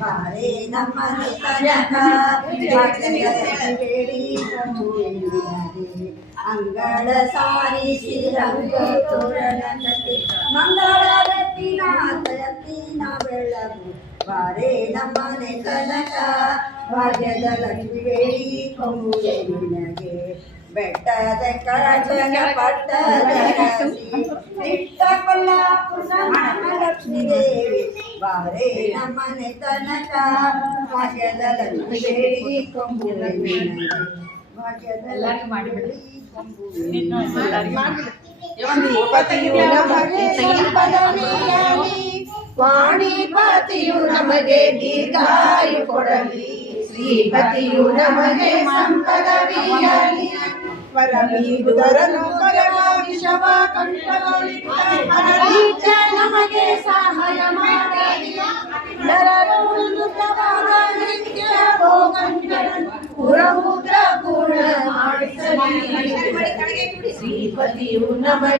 ಬಾರೆ ನಮ್ಮನೆ ತನಕ ಬೇಡಿ ಅಂಗಳ ಸಾರಿಸಿ ರಂಗ ತೋರಣ ಕಟ್ಟಿ ಮಂಗಳರತ್ತಿನ ಬೆಳಗು ಬಾರೆ ನಮ್ಮನೆ ತನಕ ಭಾಗ್ಯದ ಲಕ್ಷ್ಮಿ ಬೇಡಿ ಕೊಂಬುವೆ ನಿನಗೆ ಬೆಟ್ಟದ ಕಳಚನ ಪಟ್ಟದ ಇಟ್ಟ ಕೊಲ್ಲಾಪುರ ಲಕ್ಷ್ಮೀ ದೇವಿ ಬಾರೆ ನಮ್ಮನೆ ತನಕ ಭಾಗ್ಯದ ಲಕ್ಷ್ಮಿ ಬೇಡಿ ಕೊಂಬುವೆ ನಿನಗೆ ಭಾಗ್ಯದ ಲಕ್ಷ್ಮಿ ಬೇಡಿ ವಾಣಿಪತಿಯು ನಮಗೆ ದೀರ್ಘಾಯು ಕೊಡಲಿ ಶ್ರೀಪತಿಯು ನಮಗೆ ಸಂಪದವಿಯಲಿ ವರವೀಗುದರನು ಕರವಿಷವ ಕಂಠಗಳಿಟ್ಟ ನಮಗೆ ಸಹಾಯ ಮಾಡಲಿ ನರರು ನಿತ್ಯ ಪುರಮೂತ್ರ ಪೂರ್ಣ ಮಾಡಿಸಲಿ ಶ್ರೀಪತಿಯು ನಮಗೆ